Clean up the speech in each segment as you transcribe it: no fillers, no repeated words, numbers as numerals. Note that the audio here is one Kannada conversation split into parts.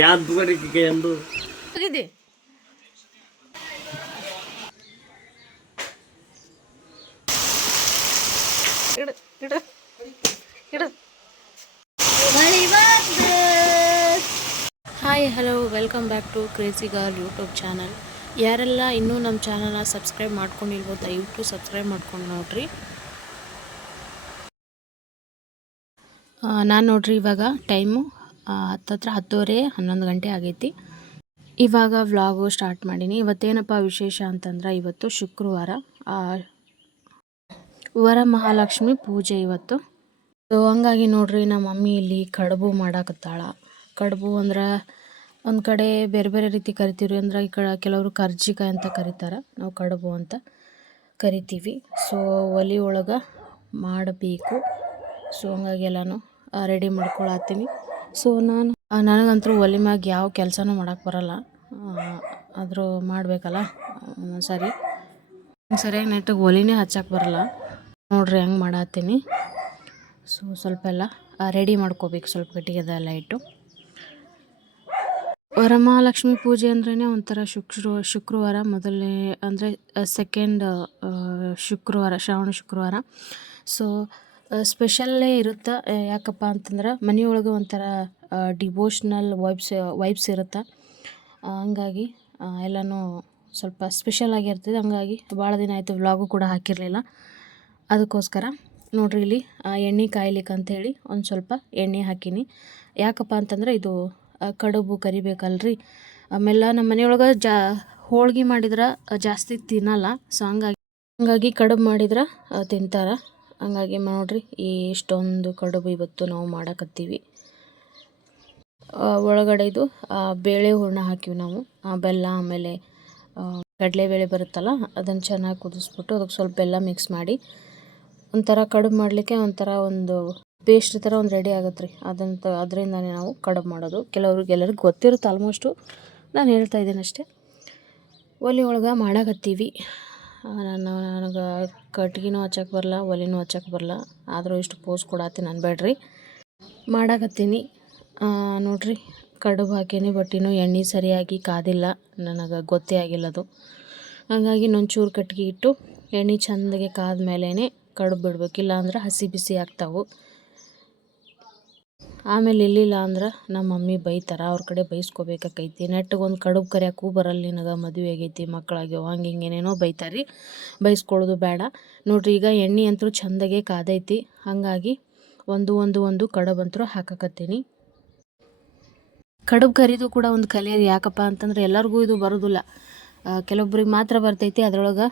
ಜಾದುಗಾರಿಕೆ ಎಂದು ಹೋಗಿದ್ದೆ ಇಡು ಇಡು ಇಡು. Hi hello welcome back to crazy girl YouTube channel. ಯಾರೆಲ್ಲ ಇನ್ನೂ ನಮ್ಮ ಚಾನಲ್ನ ಸಬ್ಸ್ಕ್ರೈಬ್ ಮಾಡ್ಕೊಂಡಿಲ್ವೋ ದಯವಿಟ್ಟು ಸಬ್ಸ್ಕ್ರೈಬ್ ಮಾಡ್ಕೊಂಡು ನೋಡ್ರಿ. ನಾನು ನೋಡ್ರಿ ಇವಾಗ ಟೈಮು ಹತ್ತತ್ರ 10:30 11 ಗಂಟೆ ಆಗೈತಿ. ಇವಾಗ ವ್ಲಾಗು ಸ್ಟಾರ್ಟ್ ಮಾಡೀನಿ. ಇವತ್ತೇನಪ್ಪ ವಿಶೇಷ ಅಂತಂದ್ರೆ ಇವತ್ತು ಶುಕ್ರವಾರ, ವರಮಹಾಲಕ್ಷ್ಮಿ ಪೂಜೆ ಇವತ್ತು. ಸೊ ಹಂಗಾಗಿ ನೋಡ್ರಿ ನಮ್ಮ ಮಮ್ಮಿ ಇಲ್ಲಿ ಕಡುಬು ಮಾಡಾಕತ್ತಾಳ. ಕಡುಬು ಅಂದ್ರೆ ಒಂದು ಕಡೆ ಬೇರೆ ಬೇರೆ ರೀತಿ ಕರಿತೀವಿ. ಅಂದ್ರೆ ಈ ಕಡೆ ಕೆಲವರು ಕರ್ಜಿಕಾಯಿ ಅಂತ ಕರೀತಾರೆ, ನಾವು ಕಡುಬು ಅಂತ ಕರಿತೀವಿ. ಸೊ ಒಲೆ ಒಳಗೆ ಮಾಡಬೇಕು. ಸೊ ಹಂಗಾಗಿ ಎಲ್ಲನೂ ರೆಡಿ ಮಾಡ್ಕೊಳತ್ತೀನಿ. ಸೊ ನನಗಂತೂ ಒಲೆ ಮ್ಯಾಗ ಯಾವ ಕೆಲಸನೂ ಮಾಡೋಕ್ಕೆ ಬರಲ್ಲ. ಆದರೂ ಮಾಡಬೇಕಲ್ಲ ಸರಿಯಾಗಿ ನೆಟ್ಟಿಗೆ ಒಲೆನೇ ಹಚ್ಚಕ್ಕೆ ಬರಲ್ಲ. ನೋಡ್ರಿ ಹೆಂಗೆ ಮಾಡತ್ತೀನಿ. ಸೊ ಸ್ವಲ್ಪ ಎಲ್ಲ ರೆಡಿ ಮಾಡ್ಕೋಬೇಕು, ಸ್ವಲ್ಪ ಗಟ್ಟಿಗೆದ ಲೈಟು. ವರಮಹಾಲಕ್ಷ್ಮಿ ಪೂಜೆ ಅಂದ್ರೇ ಒಂಥರ ಶುಕ್ರವಾರ ಮೊದಲನೇ ಅಂದರೆ ಸೆಕೆಂಡ್ ಶುಕ್ರವಾರ, ಶ್ರಾವಣ ಶುಕ್ರವಾರ. ಸೊ ಸ್ಪೆಷಲ್ಲೇ ಇರುತ್ತೆ. ಯಾಕಪ್ಪ ಅಂತಂದ್ರೆ ಮನೆಯೊಳಗೆ ಒಂಥರ ಡಿವೋಷ್ನಲ್ ವೈಬ್ಸ್ ಇರುತ್ತೆ. ಹಂಗಾಗಿ ಎಲ್ಲನೂ ಸ್ವಲ್ಪ ಸ್ಪೆಷಲ್ ಆಗಿರ್ತದೆ. ಹಂಗಾಗಿ ಭಾಳ ದಿನ ಆಯಿತು ವ್ಲಾಗು ಕೂಡ ಹಾಕಿರಲಿಲ್ಲ. ಅದಕ್ಕೋಸ್ಕರ ನೋಡ್ರಿ ಇಲ್ಲಿ ಎಣ್ಣೆ ಕಾಯ್ಲಿಕ್ಕೆ ಅಂಥೇಳಿ ಒಂದು ಸ್ವಲ್ಪ ಎಣ್ಣೆ ಹಾಕೀನಿ. ಯಾಕಪ್ಪ ಅಂತಂದ್ರೆ ಇದು ಕಡುಬು ಕರಿಬೇಕಲ್ರಿ. ಆಮೇಲೆ ನಮ್ಮ ಮನೆಯೊಳಗೆ ಹೋಳ್ಗೆ ಮಾಡಿದ್ರೆ ಜಾಸ್ತಿ ತಿನ್ನಲ್ಲ. ಸೊ ಹಂಗಾಗಿ ಕಡುಬು ಮಾಡಿದ್ರೆ ತಿಂತಾರೆ. ಹಂಗಾಗಿ ನೋಡ್ರಿ ಇಷ್ಟೊಂದು ಕಡುಬು ಇವತ್ತು ನಾವು ಮಾಡಕತ್ತೀವಿ. ಒಳಗಡೆ ಇದು ಬೇಳೆ ಹೂರಣ ಹಾಕಿವಿ ನಾವು, ಬೆಲ್ಲ, ಆಮೇಲೆ ಕಡಲೆಬೇಳೆ ಬರುತ್ತಲ್ಲ ಅದನ್ನು ಚೆನ್ನಾಗಿ ಕುದಿಸ್ಬಿಟ್ಟು ಅದಕ್ಕೆ ಸ್ವಲ್ಪ ಬೆಲ್ಲ ಮಿಕ್ಸ್ ಮಾಡಿ ಒಂಥರ ಕಡುಬು ಮಾಡಲಿಕ್ಕೆ ಒಂಥರ ಒಂದು ಪೇಸ್ಟ್ ಥರ ಒಂದು ರೆಡಿ ಆಗುತ್ತೆ ರೀ. ಅದರಿಂದನೇ ನಾವು ಕಡುಬು ಮಾಡೋದು. ಎಲ್ಲರಿಗೂ ಗೊತ್ತಿರುತ್ತೆ ಆಲ್ಮೋಸ್ಟು, ನಾನು ಹೇಳ್ತಾ ಇದ್ದೀನಿ ಅಷ್ಟೇ. ಒಲೆ ಒಳಗೆ ಮಾಡಕತ್ತೀವಿ. ನನಗೆ ಕಟ್ಗಿನೂ ಹಚ್ಚಕ್ಕೆ ಬರಲ್ಲ, ಒಲೆನೂ ಹಚ್ಚಕ್ಕೆ ಬರಲ್ಲ. ಆದರೂ ಇಷ್ಟು ಪೋಸ್ ಕೊಡತ್ತೀನಿ ಅನ್ಬೇಡ್ರಿ. ಮಾಡಕತ್ತೀನಿ ನೋಡ್ರಿ. ಕಡುಬು ಹಾಕೀನಿ, ಬಟ್ ಇನ್ನೂ ಎಣ್ಣೆ ಸರಿಯಾಗಿ ಕಾದಿಲ್ಲ, ನನಗೆ ಗೊತ್ತೇ ಆಗಿಲ್ಲ ಅದು. ಹಾಗಾಗಿ ಒಂಚೂರು ಕಟ್ಗೆ ಇಟ್ಟು ಎಣ್ಣೆ ಚೆಂದಾಗೆ ಕಾದ ಮೇಲೇ ಕಡುಬು ಬಿಡ್ಬೇಕು. ಇಲ್ಲ ಅಂದ್ರೆ ಹಸಿ ಬಿಸಿ ಆಗ್ತಾವೆ. ಆಮೇಲೆ ಇಲ್ಲಿಲ್ಲ ಅಂದ್ರೆ ನಮ್ಮ ಮಮ್ಮಿ ಬೈತಾರೆ. ಅವ್ರ ಕಡೆ ಬೈಸ್ಕೋಬೇಕಾಕೈತಿ. ನೆಟ್ಟಿಗೆ ಒಂದು ಕಡುಬು ಕರಿಯೋಕ್ಕೂ ಬರಲ್ಲ ನಿನಗೆ, ಮದುವೆ ಆಗೈತಿ, ಮಕ್ಕಳಾಗ್ಯಾವ, ಹಂಗೆ ಹಿಂಗೇನೇನೋ ಬೈತಾರೆ. ಬೈಸ್ಕೊಳ್ಳೋದು ಬೇಡ ನೋಡ್ರಿ. ಈಗ ಎಣ್ಣೆ ಅಂತೂ ಚೆಂದಾಗೆ ಕಾದೈತಿ. ಹಾಗಾಗಿ ಒಂದು ಕಡುಬು ಅಂತೂ ಹಾಕಕತ್ತೀನಿ. ಕಡುಬು ಕರಿದು ಕೂಡ ಒಂದು ಕಲಿಯೋದು. ಯಾಕಪ್ಪ ಅಂತಂದ್ರೆ ಎಲ್ಲರಿಗೂ ಇದು ಬರೋದಿಲ್ಲ, ಕೆಲವೊಬ್ರಿಗೆ ಮಾತ್ರ ಬರ್ತೈತಿ. ಅದರೊಳಗೆ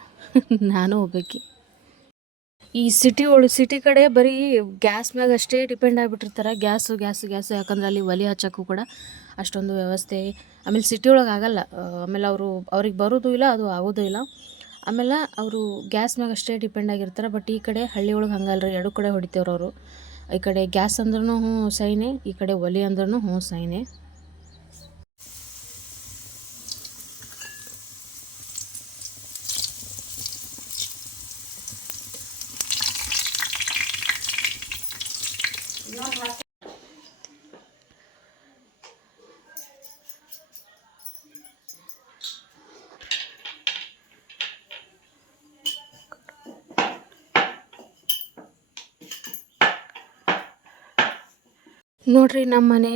ನಾನು ಹೋಗ್ಬೇಕು. ಈ ಸಿಟಿ ಕಡೆ ಬರೀ ಗ್ಯಾಸ್ ಮ್ಯಾಗ ಅಷ್ಟೇ ಡಿಪೆಂಡ್ ಆಗಿಬಿಟ್ಟಿರ್ತಾರೆ. ಗ್ಯಾಸು. ಯಾಕಂದ್ರೆ ಅಲ್ಲಿ ಒಲೆ ಹಚ್ಚೋಕ್ಕೂ ಕೂಡ ಅಷ್ಟೊಂದು ವ್ಯವಸ್ಥೆ. ಆಮೇಲೆ ಸಿಟಿ ಒಳಗೆ ಆಗಲ್ಲ. ಆಮೇಲೆ ಅವ್ರಿಗೆ ಬರೋದು ಇಲ್ಲ, ಅದು ಆಗೋದು ಇಲ್ಲ. ಆಮೇಲೆ ಅವರು ಗ್ಯಾಸ್ ಮ್ಯಾಗ ಅಷ್ಟೇ ಡಿಪೆಂಡ್ ಆಗಿರ್ತಾರೆ. ಬಟ್ ಈ ಕಡೆ ಹಳ್ಳಿ ಒಳಗೆ ಹಂಗಲ್ರಿ, ಎರಡು ಕಡೆ ಹೊಡಿತೇವ್ರು ಅವರು. ಈ ಕಡೆ ಗ್ಯಾಸ್ ಅಂದ್ರೂ ಸೈನೆ, ಈ ಕಡೆ ಒಲೆ ಅಂದ್ರೂ ಸೈನೆ. ನೋಡ್ರಿ, ನಮ್ಮ ಮನೆ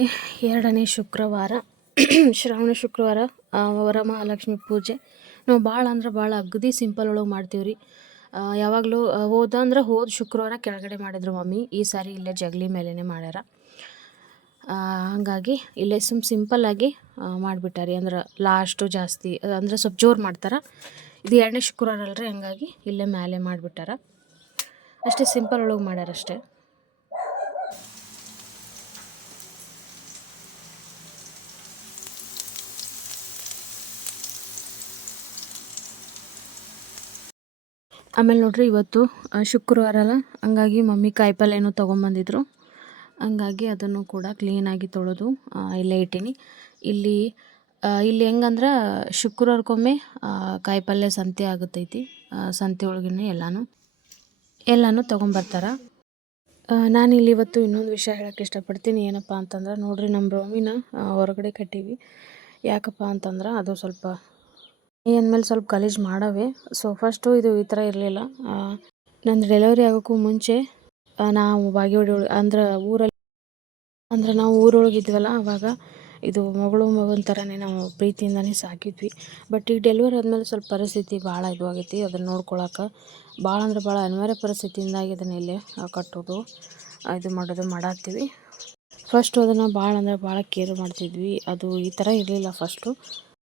2ನೇ ಶುಕ್ರವಾರ, ಶ್ರಾವಣ ಶುಕ್ರವಾರ, ವರಮಹಾಲಕ್ಷ್ಮಿ ಪೂಜೆ. ನಾವು ಭಾಳ ಅಂದ್ರೆ ಭಾಳ ಅಗದಿ ಸಿಂಪಲ್ ಒಳಗೆ ಮಾಡ್ತೀವಿ ರೀ. ಯಾವಾಗಲೂ ಹೋದ ಶುಕ್ರವಾರ ಕೆಳಗಡೆ ಮಾಡಿದ್ರು ಮಮ್ಮಿ. ಈ ಸಾರಿ ಇಲ್ಲೇ ಜಗಲಿ ಮೇಲೇ ಮಾಡ್ಯಾರ. ಹಾಗಾಗಿ ಇಲ್ಲೇ ಸಿಂಪಲ್ಲಾಗಿ ಮಾಡಿಬಿಟ್ಟಾರಿ. ಅಂದ್ರೆ ಲಾಸ್ಟು ಜಾಸ್ತಿ ಅಂದ್ರೆ ಸ್ವಲ್ಪ ಜೋರು ಮಾಡ್ತಾರೆ. ಇದು 2ನೇ ಶುಕ್ರವಾರ ಅಲ್ರಿ, ಹಂಗಾಗಿ ಇಲ್ಲೇ ಮೇಲೆ ಮಾಡಿಬಿಟ್ಟಾರ. ಅಷ್ಟೇ ಸಿಂಪಲ್ ಒಳಗೆ ಮಾಡ್ಯಾರಷ್ಟೇ. ಆಮೇಲೆ ನೋಡ್ರಿ, ಇವತ್ತು ಶುಕ್ರವಾರ ಅಲ್ಲ, ಹಂಗಾಗಿ ಮಮ್ಮಿ ಕಾಯಿಪಲ್ಯನೂ ತೊಗೊಂಬಂದಿದ್ರು. ಹಂಗಾಗಿ ಅದನ್ನು ಕೂಡ ಕ್ಲೀನಾಗಿ ತೊಳೆದು ಇಲ್ಲೇ ಇಟ್ಟೀನಿ. ಇಲ್ಲಿ ಹೆಂಗಂದ್ರೆ ಶುಕ್ರವಾರಕ್ಕೊಮ್ಮೆ ಕಾಯಿಪಲ್ಯ ಸಂತೆ ಆಗುತ್ತೈತಿ. ಸಂತೆ ಒಳಗೇ ಎಲ್ಲನೂ ತೊಗೊಂಬರ್ತಾರೆ. ನಾನಿಲ್ಲಿ ಇವತ್ತು ಇನ್ನೊಂದು ವಿಷಯ ಹೇಳೋಕ್ಕೆ ಇಷ್ಟಪಡ್ತೀನಿ. ಏನಪ್ಪ ಅಂತಂದ್ರೆ ನೋಡಿರಿ, ನಮ್ಮ ರೋಮಿನ ಹೊರಗಡೆ ಕಟ್ಟೀವಿ. ಯಾಕಪ್ಪ ಅಂತಂದ್ರೆ ಅದು ಸ್ವಲ್ಪ ಅಂದಮೇಲೆ ಸ್ವಲ್ಪ ಗಲೀಜು ಮಾಡವೆ. ಸೊ ಫಸ್ಟು ಇದು ಈ ಥರ ಇರಲಿಲ್ಲ. ನಂದು ಡೆಲಿವರಿ ಆಗೋಕ್ಕೂ ಮುಂಚೆ ನಾವು ಬಾಗೇವಾಡಿ ನಾವು ಊರೊಳಗಿದ್ವಲ್ಲ, ಆವಾಗ ಇದು ಮಗಳು ಮಗನ ಥರನೇ ನಾವು ಪ್ರೀತಿಯಿಂದನೇ ಸಾಕಿದ್ವಿ. ಬಟ್ ಈಗ ಡೆಲಿವರಿ ಆದಮೇಲೆ ಸ್ವಲ್ಪ ಪರಿಸ್ಥಿತಿ ಭಾಳ ಇದು ಆಗೈತಿ. ಅದನ್ನು ನೋಡ್ಕೊಳಕ್ಕೆ ಭಾಳ ಅಂದ್ರೆ ಭಾಳ ಅನಿವಾರ್ಯ ಪರಿಸ್ಥಿತಿಯಿಂದಾಗಿ ಇದನ್ನು ಇಲ್ಲೇ ಕಟ್ಟೋದು ಇದು ಮಾಡೋದು ಮಾಡಾತ್ತೀವಿ. ಫಸ್ಟು ಅದನ್ನು ಭಾಳ ಅಂದ್ರೆ ಭಾಳ ಕೇರ್ ಮಾಡ್ತಿದ್ವಿ. ಅದು ಈ ಥರ ಇರಲಿಲ್ಲ ಫಸ್ಟು.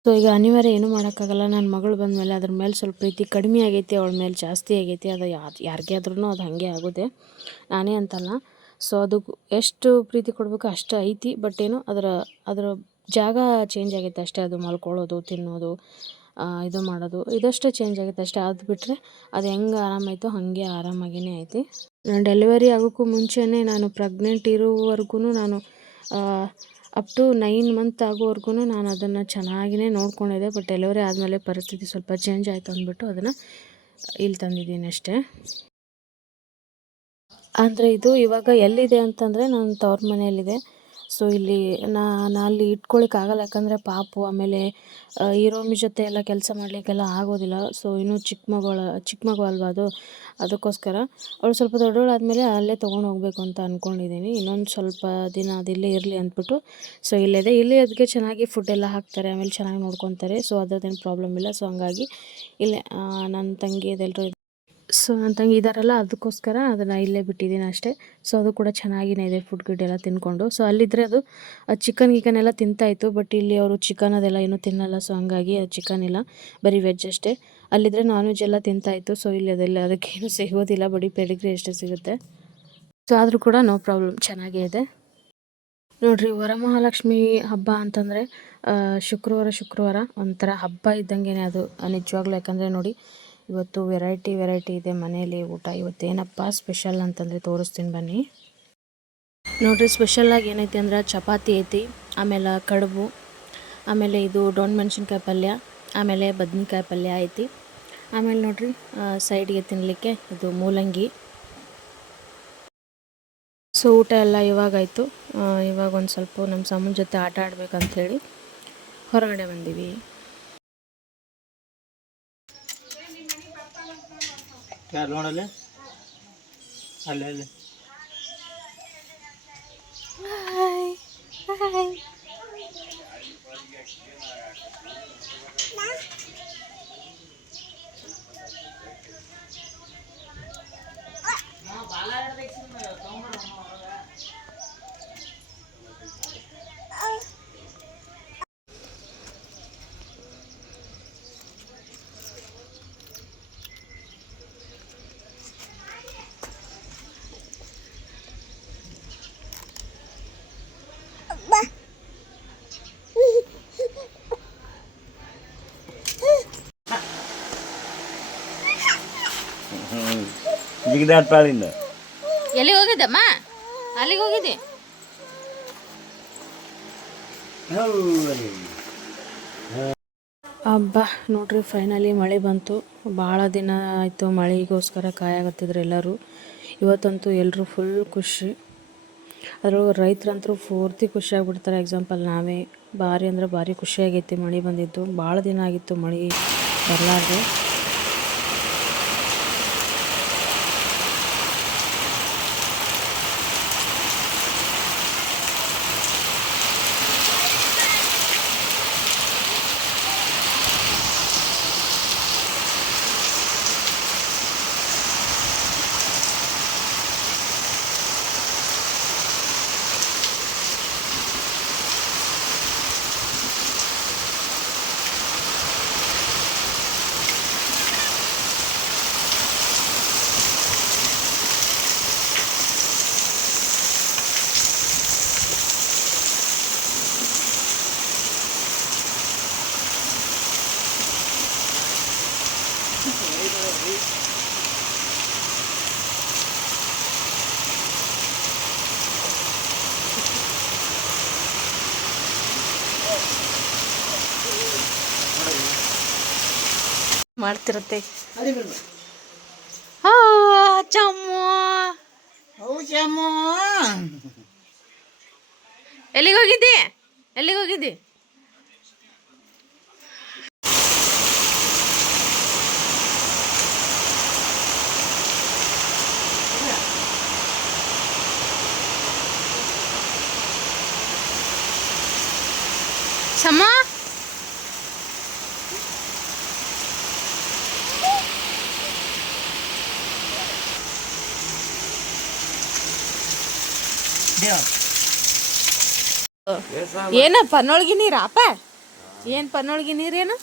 ಸೊ ಈಗ ಅನಿವಾರ್ಯ ಏನೂ ಮಾಡೋಕ್ಕಾಗಲ್ಲ. ನನ್ನ ಮಗಳು ಬಂದಮೇಲೆ ಅದ್ರ ಮೇಲೆ ಸ್ವಲ್ಪ ಪ್ರೀತಿ ಕಡಿಮೆ ಆಗೈತಿ, ಅವಳ ಮೇಲೆ ಜಾಸ್ತಿ ಆಗೈತಿ. ಅದು ಯಾರಿಗೇ ಆದ್ರೂ ಅದು ಹಾಗೆ ಆಗೋದೆ, ನಾನೇ ಅಂತಲ್ಲ. ಸೊ ಅದು ಎಷ್ಟು ಪ್ರೀತಿ ಕೊಡಬೇಕು ಅಷ್ಟು ಐತಿ. ಬಟ್ ಏನು ಅದರ ಜಾಗ ಚೇಂಜ್ ಆಗೈತೆ ಅಷ್ಟೇ. ಅದು ಮಲ್ಕೊಳ್ಳೋದು, ತಿನ್ನೋದು, ಇದು ಮಾಡೋದು ಇದಷ್ಟೇ ಚೇಂಜ್ ಆಗೈತೆ ಅಷ್ಟೇ. ಅದು ಬಿಟ್ಟರೆ ಅದು ಹೆಂಗೆ ಆರಾಮಾಯಿತೋ ಹಾಗೆ ಆರಾಮಾಗಿಯೇ ಐತಿ. ನಾನು ಡೆಲಿವರಿ ಆಗೋಕ್ಕೂ ಮುಂಚೆನೇ ನಾನು ಪ್ರೆಗ್ನೆಂಟ್ ಇರೋವರೆಗೂ ನಾನು ಅಪ್ ಟು 9 ಮಂತ್ ಆಗೋವರೆಗೂ ನಾನು ಅದನ್ನು ಚೆನ್ನಾಗಿಯೇ ನೋಡ್ಕೊಂಡಿದ್ದೆ. ಬಟ್ ಡೆಲಿವರಿ ಆದಮೇಲೆ ಪರಿಸ್ಥಿತಿ ಸ್ವಲ್ಪ ಚೇಂಜ್ ಆಯಿತು ಅಂದ್ಬಿಟ್ಟು ಅದನ್ನು ಇಲ್ಲಿ ತಂದಿದ್ದೀನಿ ಅಷ್ಟೇ. ಅಂದರೆ ಇದು ಇವಾಗ ಎಲ್ಲಿದೆ ಅಂತಂದರೆ ನನ್ನ ತವ್ರ ಮನೆಯಲ್ಲಿದೆ. ಸೊ ಇಲ್ಲಿ ನಾನು ಅಲ್ಲಿ ಇಟ್ಕೊಳ್ಳಿಕ್ಕಾಗಲ್ಲ, ಯಾಕಂದರೆ ಪಾಪು ಆಮೇಲೆ ಈ ರೋಮಿ ಜೊತೆ ಎಲ್ಲ ಕೆಲಸ ಮಾಡಲಿಕ್ಕೆಲ್ಲ ಆಗೋದಿಲ್ಲ. ಸೊ ಇನ್ನೂ ಚಿಕ್ಕ ಮಗು ಅಲ್ವಾ ಅದು, ಅದಕ್ಕೋಸ್ಕರ ಅವಳು ಸ್ವಲ್ಪ ದೊಡ್ಡವಳಾದಮೇಲೆ ಅಲ್ಲೇ ತೊಗೊಂಡು ಹೋಗಬೇಕು ಅಂತ ಅಂದ್ಕೊಂಡಿದ್ದೀನಿ. ಇನ್ನೊಂದು ಸ್ವಲ್ಪ ದಿನ ಅದಿಲ್ಲೇ ಇರಲಿ ಅಂದ್ಬಿಟ್ಟು ಸೊ ಇಲ್ಲಿದೆ. ಇಲ್ಲಿ ಅದಕ್ಕೆ ಚೆನ್ನಾಗಿ ಫುಡ್ ಎಲ್ಲ ಹಾಕ್ತಾರೆ, ಆಮೇಲೆ ಚೆನ್ನಾಗಿ ನೋಡ್ಕೊತಾರೆ. ಸೊ ಅದ್ರದ್ದೇನು ಪ್ರಾಬ್ಲಮ್ ಇಲ್ಲ. ಸೊ ಹಂಗಾಗಿ ಇಲ್ಲೇ ನನ್ನ ತಂಗಿ ಅದೆಲ್ಲರೂ ಸೊ ನನ್ನ ತಂಗಿ ಇದ್ದಾರಲ್ಲ, ಅದಕ್ಕೋಸ್ಕರ ಅದನ್ನು ಇಲ್ಲೇ ಬಿಟ್ಟಿದ್ದೀನಿ ಅಷ್ಟೇ. ಸೊ ಅದು ಕೂಡ ಚೆನ್ನಾಗಿಯೇ ಇದೆ, ಫುಡ್ ಗಿಡ್ ಎಲ್ಲ ತಿಂದ್ಕೊಂಡು. ಸೊ ಅಲ್ಲಿದ್ದರೆ ಅದು ಚಿಕನ್ ಗಿಕನ್ ಎಲ್ಲ ತಿಂತಾಯಿತ್ತು. ಬಟ್ ಇಲ್ಲಿ ಅವರು ಚಿಕನ್ ಅದೆಲ್ಲ ಏನೂ ತಿನ್ನಲ್ಲ. ಸೊ ಹಂಗಾಗಿ ಅದು ಚಿಕನ್ ಇಲ್ಲ, ಬರೀ ವೆಜ್ ಅಷ್ಟೇ. ಅಲ್ಲಿದ್ದರೆ ನಾನ್ ವೆಜ್ ಎಲ್ಲ ತಿಂತಾಯಿತ್ತು. ಸೊ ಇಲ್ಲಿ ಅದೆಲ್ಲ ಅದಕ್ಕೇನು ಸಿಗೋದಿಲ್ಲ, ಬರೀ ಪೆಡಿಗ್ರಿ ಅಷ್ಟೇ ಸಿಗುತ್ತೆ. ಸೊ ಆದರೂ ಕೂಡ ನೋ ಪ್ರಾಬ್ಲಮ್, ಚೆನ್ನಾಗೇ ಇದೆ. ನೋಡಿರಿ, ವರಮಹಾಲಕ್ಷ್ಮಿ ಹಬ್ಬ ಅಂತಂದರೆ ಶುಕ್ರವಾರ ಒಂಥರ ಹಬ್ಬ ಇದ್ದಂಗೆ ಅದು ನಿಜವಾಗ್ಲೂ. ಯಾಕಂದರೆ ನೋಡಿ, ಇವತ್ತು ವೆರೈಟಿ ಇದೆ ಮನೆಯಲ್ಲಿ ಊಟ. ಇವತ್ತೇನಪ್ಪ ಸ್ಪೆಷಲ್ ಅಂತಂದರೆ ತೋರಿಸ್ತೀನಿ ಬನ್ನಿ. ನೋಡಿರಿ, ಸ್ಪೆಷಲಾಗಿ ಏನೈತಿ ಅಂದ್ರೆ ಚಪಾತಿ ಐತಿ, ಆಮೇಲೆ ಕಡುಬು, ಆಮೇಲೆ ಇದು ಡೊಣ್ ಮೆಣಸಿನ್ಕಾಯಿ ಪಲ್ಯ, ಆಮೇಲೆ ಬದ್ನೆಕಾಯಿ ಪಲ್ಯ ಐತಿ. ಆಮೇಲೆ ನೋಡಿರಿ ಸೈಡ್ಗೆ ತಿನ್ನಲಿಕ್ಕೆ ಇದು ಮೂಲಂಗಿ. ಸೊ ಊಟ ಎಲ್ಲ ಇವಾಗಾಯಿತು. ಇವಾಗ ಒಂದು ಸ್ವಲ್ಪ ನಮ್ಮ ಸಮೂಹ ಜೊತೆ ಆಟ ಆಡ್ಬೇಕಂಥೇಳಿ ಹೊರಗಡೆ ಬಂದೀವಿ. ಯಾರು ನೋಡಲ್ಲ ಅಲ್ಲೇ ಜಿಗಿದಾಡ್ತಾಳಿಂದ. ಎಲ್ಲಿಗೆ ಹೋಗಿದ್ದಮ್ಮ? ಅಲ್ಲಿಗೆ ಹೋಗಿದ್ದೆ. ಹಬ್ಬ ನೋಡ್ರಿ, ಫೈನಲಿ ಮಳೆ ಬಂತು. ಭಾಳ ದಿನ ಆಯಿತು ಮಳೆಗೋಸ್ಕರ ಕಾಯಾಗತ್ತಿದ್ರು ಎಲ್ಲರೂ. ಇವತ್ತಂತೂ ಎಲ್ಲರೂ ಫುಲ್ ಖುಷಿ. ಅದರೊಳಗೆ ರೈತರಂತರೂ ಪೂರ್ತಿ ಖುಷಿಯಾಗಿಬಿಡ್ತಾರೆ. ಎಕ್ಸಾಂಪಲ್ ನಾವೇ ಭಾರಿ ಅಂದ್ರೆ ಭಾರಿ ಖುಷಿಯಾಗೈತಿ ಮಳೆ ಬಂದಿದ್ದು. ಭಾಳ ದಿನ ಆಗಿತ್ತು ಮಳೆ ಬರಲಾರ್ದು. ಮಾಡ್ತಿರತ್ತೆ. ಚಮ್ಮು ಹೌದಮ್ಮ. ಎಲ್ಲಿಗೆ ಹೋಗಿದ್ದಿ? ಎಲ್ಲಿಗೆ ಹೋಗಿದ್ದಿ? ಸಮ ಏನ ಪನ್ನೊಳಗಿ ನೀರು ಅಪ್ಪ? ಏನು ಪನ್ನೊಳಗಿ ನೀರೇನು?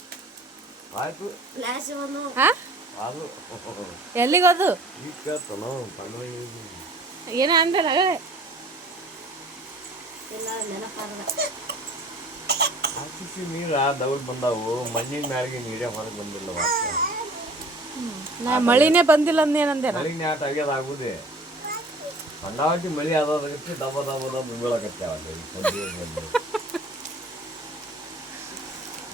ಎಲ್ಲಿಗೋದು? ಏನ ಅಂದಲ್ಲ ನೀರ ದೌಡ್ ಬಂದಾವು, ಮಣ್ಣಿನ ಮ್ಯಾಲಿಗೆ ನೀರೇ ಹೊರಗೆ ಬಂದಿಲ್ಲ. ನಾ ಮಳಿನೇ ಬಂದಿಲ್ಲ ಅಂದೇನಂದೆ. ಮಳಿನೇ ಆಟ ಆಗ್ಯದ ಆಗುದೇ. ಕಂಡಾವಟಿ ಮಳಿ ಆದೋದಕ್ಕೆ ದಬ ದಬ ದಬ ಬೀಳಕತ್ತಾವ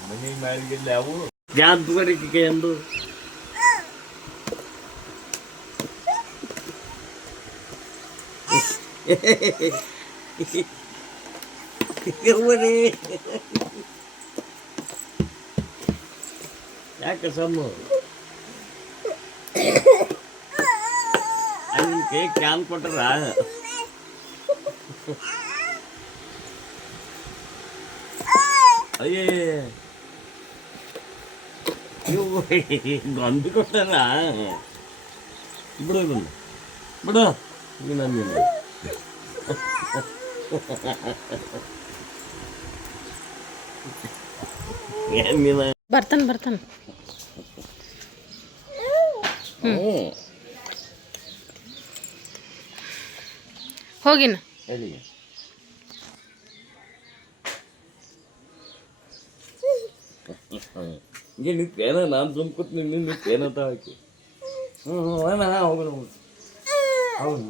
ಮಣ್ಣಿನ ಮ್ಯಾಲಿಗೆ ಇಲ್ಲ ಅವು ಗ್ಯಾನ್ ತುಗಡಿಕೆ ಎಂದು ಯಾಕೆ ಸಮ್ಮ ಅದಕ್ಕೆ ಕ್ಯಾನ್ ಕೊಟ್ಟರ ಅಯ್ಯೇ ನೀವು ಗೊಂದು ಕೊಟ್ಟಾರ ಬಿಡು ಬಿಡು ನನ್ನ ಬರ್ತಾನ ಹೋಗಿನ ನಿಂತೇನ ನಾನು ಸುಮ್ಕೂತ್ ನಿಂತೇನಂತ ಹಾಕಿ ಹೋಗೋಣ ಹೌದು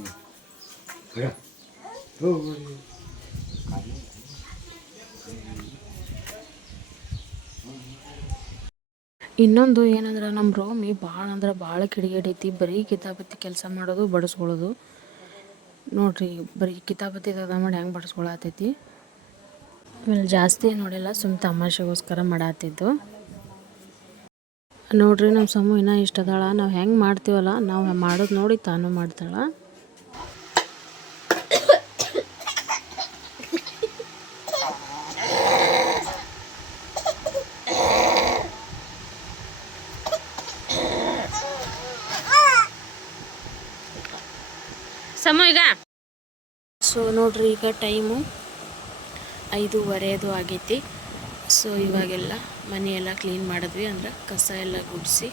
ಇನ್ನೊಂದು ಏನಂದ್ರೆ ನಮ್ಮ ರೋಮಿ ಭಾಳ ಅಂದ್ರೆ ಭಾಳ ಕಿಡಿಗೇಡೈತಿ. ಬರೀ ಕಿತಾಪತಿ ಕೆಲಸ ಮಾಡೋದು, ಬಡಿಸ್ಕೊಳ್ಳೋದು. ನೋಡ್ರಿ ಬರೀ ಕಿತಾಪತಿ ತದ ಮಾಡಿ ಹೆಂಗೆ ಬಡಿಸ್ಕೊಳತೈತಿ. ಆಮೇಲೆ ಜಾಸ್ತಿ ನೋಡಿಲ್ಲ, ಸುಮ್ಮ ತಮಾಷೆಗೋಸ್ಕರ ಮಾಡತ್ತಿದ್ದು. ನೋಡ್ರಿ ನಮ್ಮ ಸಮೂ ಇನ್ನೂ ಇಷ್ಟದಾಳ. ನಾವು ಹೆಂಗೆ ಮಾಡ್ತೀವಲ್ಲ, ನಾವು ಮಾಡೋದು ನೋಡಿ ತಾನು ಮಾಡ್ತಾಳೆ. ಸಮೂ ಈಗ ಸೊ ನೋಡ್ರಿ, ಈಗ ಟೈಮು 5:15 ಆಗೈತಿ. ಸೊ ಇವಾಗೆಲ್ಲ ಮನೆಯೆಲ್ಲ ಕ್ಲೀನ್ ಮಾಡಿದ್ವಿ, ಅಂದ್ರೆ ಕಸ ಎಲ್ಲ ಗುಡಿಸಿ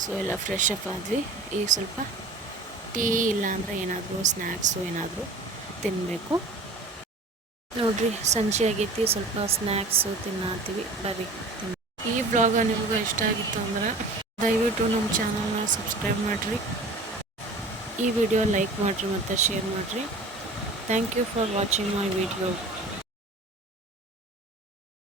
ಸೊ ಎಲ್ಲ ಫ್ರೆಶ್ ಅಪ್ ಆದ್ವಿ. ಈಗ ಸ್ವಲ್ಪ ಟೀ ಇಲ್ಲ ಅಂದರೆ ಏನಾದರೂ ಸ್ನ್ಯಾಕ್ಸು ಏನಾದರೂ ತಿನ್ನಬೇಕು. ನೋಡ್ರಿ ಸಂಜೆ ಆಗೈತಿ, ಸ್ವಲ್ಪ ಸ್ನ್ಯಾಕ್ಸು ತಿನ್ನತ್ತೀವಿ. ಬರ್ರಿ ಈ ವ್ಲಾಗ ನಿಮ್ಗೆ ಇಷ್ಟ ಆಗಿತ್ತು ಅಂದ್ರೆ ದಯವಿಟ್ಟು ನಮ್ಮ ಚಾನಲ್ನ ಸಬ್ಸ್ಕ್ರೈಬ್ ಮಾಡಿರಿ, ಈ ವಿಡಿಯೋ ಲೈಕ್ ಮಾಡಿರಿ ಮತ್ತು ಶೇರ್ ಮಾಡಿರಿ. Thank you for watching my video.